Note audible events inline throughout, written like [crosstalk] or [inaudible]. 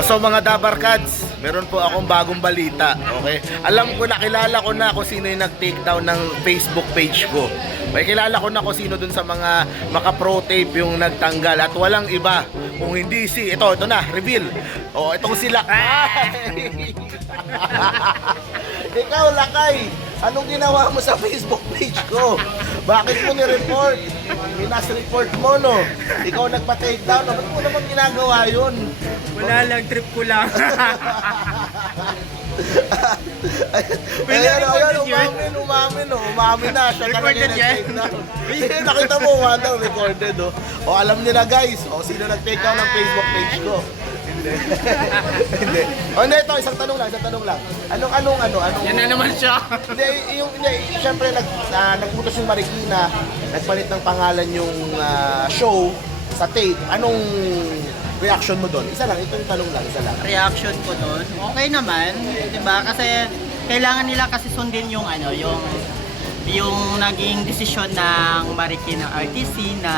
So mga Dabarkads, meron po akong bagong balita, okay? Alam ko na, kilala ko na kung sino yung nag-takedown ng Facebook page ko. May kilala ko na kung sino dun sa mga makapro tape yung nagtanggal at walang iba. Kung hindi si, ito, ito na, reveal. oh, itong sila. Ah! [laughs] Ikaw, lakay! Anong ginawa mo sa Facebook page ko? Bakit mo ni-report? Inas-report mo, no? Ikaw nagpa take down. Ano mo naman ginagawa yun? Wala ba lang, trip ko lang. Pwede na report yun? Umamin, umamin, oh. Umamin, umamin na. Siya recorded yan? [laughs] [laughs] Nakita mo, umamin, recorded. Oh. No? O, alam niyo na, guys. O, sino nag take down ng Facebook page ko? hindi. [laughs] [laughs] [laughs] hindi. Oh, hindi, ito, isang tanong lang, isang tanong lang. Anong, anong, ano, anong... Yan na naman siya. hindi, [laughs] yung, hindi, syempre, lag, uh, nag, uh, nagputos yung Marikina, nagpalit ng pangalan yung uh, show sa tape. Anong reaction mo doon? Isa lang, itong tanong lang, isa lang. Reaction ko doon? Okay naman, okay. di ba? Kasi kailangan nila kasi sundin yung ano, yung yung naging desisyon ng Marikina RTC na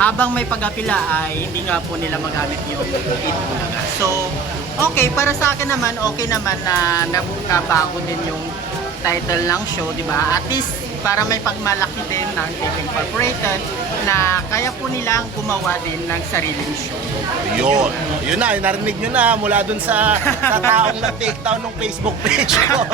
habang may pag-apila ay hindi nga po nila magamit yung itulaga. So, okay, para sa akin naman, okay naman na nakabago din yung title ng show, di ba? At least, para may pagmalaki din ng important na kaya po nilang gumawa din ng sariling show. Yun. Yun na. yun na, narinig nyo na mula dun sa, [laughs] sa taong nag-takedown ng Facebook page ko.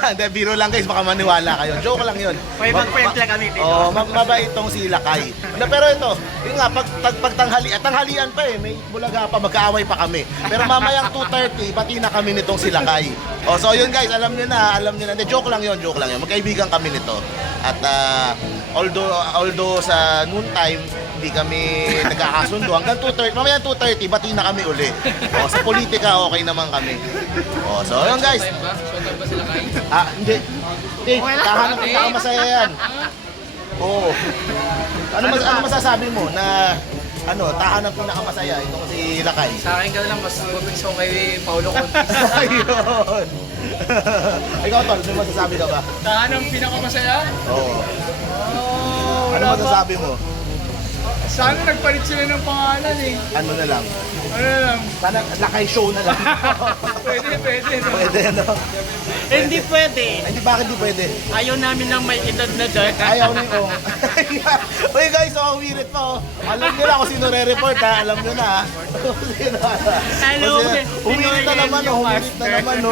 Hindi, [laughs] [laughs] biro lang guys, baka maniwala kayo. Joke lang yun. May okay, mag, mag ma kami dito. Oh, [laughs] oh magmabait [laughs] itong si Lakay. Na, pero ito, yun nga, pag, pag, pag tanghali, at ah, tanghalian pa eh, may bulaga pa, magkaaway pa kami. Pero mamayang 2.30, pati na kami nitong si Lakay. Oh, so yun guys, alam nyo na, alam nyo na. Hindi, joke lang yun, joke lang yun. Magkaibigan kami nito at uh, although although sa noon time hindi kami [laughs] nagkakasundo hanggang 2:30 mamaya 2:30 bati na kami uli o, sa politika okay naman kami o, so yun guys [laughs] ah hindi hindi [laughs] hey, kahanap, kahanap masaya yan oh ano mas ano masasabi mo na ano, tahanan ko nakapasaya itong si Lakay. Sa akin ka lang, mas gumawin song kay Paulo Contis. [laughs] Ayun! [laughs] Ikaw, Tol, may masasabi ka ba? Tahanan ng pinakamasaya? Oo. Oh. Oh, ano, ano masasabi pa? mo? Sana nagpalit sila ng pangalan eh. Ano na lang? Ano na lang? Sana lakay show na lang. pwede, pwede. No? Pwede, no? Hindi pwede. Hindi, bakit hindi pwede? Ayaw namin ng may edad na dark. Ayaw ni Ong. Oh. Uy guys, oh, weird pa oh. Alam nyo ako sino re-report ha. Alam nyo na ha. Hello, Pinoy na naman, no? Humirit na naman, no?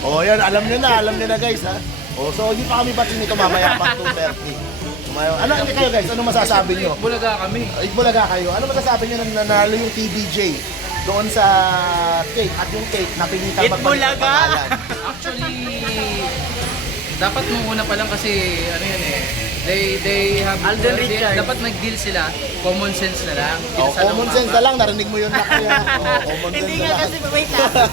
Oh, yan. Alam nyo na. Alam nyo na guys ha. Oh, so, hindi pa kami batin nito mamaya. Pag 2.30. Tumayo. Ano hindi kayo guys? Ano masasabi nyo? Bulaga kami. Bulaga kayo. Ano masasabi niyo nang nanalo na, na, na, na, yung TBJ? doon sa cake at yung cake na pinita magpapalit ng uh, Actually, [laughs] dapat muna pa lang kasi ano yan eh, they they have Alden Richard. They, dapat nag-deal sila. Common sense na lang. Kinasa oh, common na sense na lang. Narinig mo yun na kaya. oh, [laughs] Hindi nga kasi wait lang. kasi, ka.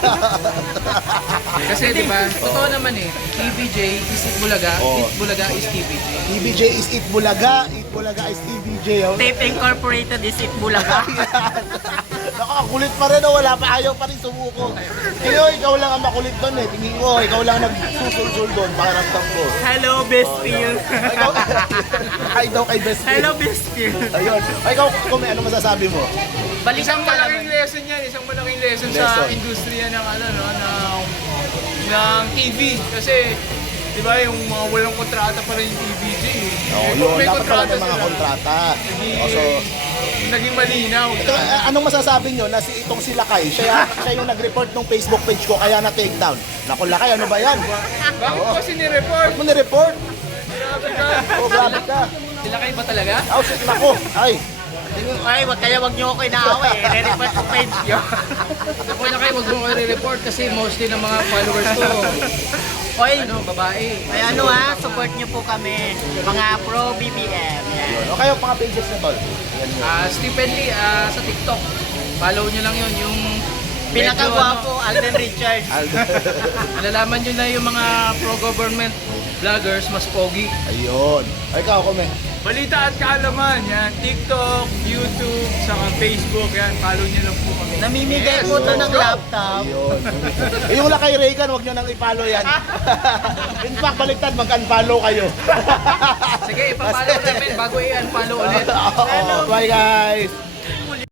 [laughs] kasi di ba, diba, oh. totoo naman eh. EBJ is it Bulaga. Oh. Eat Bulaga is EBJ. EBJ is it Bulaga. it Bulaga is EBJ. Oh. Okay? Tape Incorporated is it Bulaga. [laughs] [laughs] Ako, oh, kulit pa rin. Oh, wala pa. Ayaw pa rin sumuko. Kayo, ikaw lang ang makulit doon eh. Tingin ko, ikaw lang ang nagsusul-sul [laughs] doon. Pakaramdam ko. Hello, best feel. Oh, Ay, daw kay best feel. Hello, best feel. Ayun. Ay, ikaw, may ano masasabi mo? Balik isang malaking lesson yan. Isang malaking lesson, In lesson. sa industriya ng, ano, no, ng, ng TV. Kasi, Di ba, yung mga uh, walang kontrata pa rin yung TVG. Oo, no, yun, may dapat kontrata pa lang mga sila. kontrata. Eh, so, naging malinaw. Ito, anong masasabi nyo na si, itong si Lakay, siya, siya yung nag-report ng Facebook page ko, kaya na-take down. Naku, Lakay, ano ba yan? Ba Oo. Bakit ko si report Bakit mo nireport? Ni ba? oh, grabe ka. Oh, grabe ka. Si Lakay ba talaga? Oh, si Lako. Ay. Ay, wag kaya wag niyo ako inaaway. Eh. Re-report ang page niyo. Ako [laughs] si na kayo, wag mo ako re-report kasi mostly ng mga followers ko. Oy, ano, babae. Ay, ano ha, support, ah, support nyo po kami. Mga pro BBM. Yan. Yeah. O kayo, mga pages na ball? Uh, Stephen Lee, uh, sa TikTok. Follow nyo lang yun, yung pinakagwapo, ano, Alden Richards. [laughs] [laughs] Alden. Malalaman [laughs] nyo na yung mga pro-government vloggers, mas pogi. Ayun. Ay, ka ako, comment. Eh. Balita at kaalaman, yan, TikTok, YouTube, saka Facebook, yan, follow nyo lang po kami. Namimigay yes, po ito ng laptop. Ayun. Ayun lang kay Reagan, huwag nyo nang i-follow yan. Ah. [laughs] In fact, baliktad, mag-unfollow kayo. [laughs] Sige, ipapalo Kasi... namin bago i-unfollow ulit. Oh, oh. Well, no. Bye guys!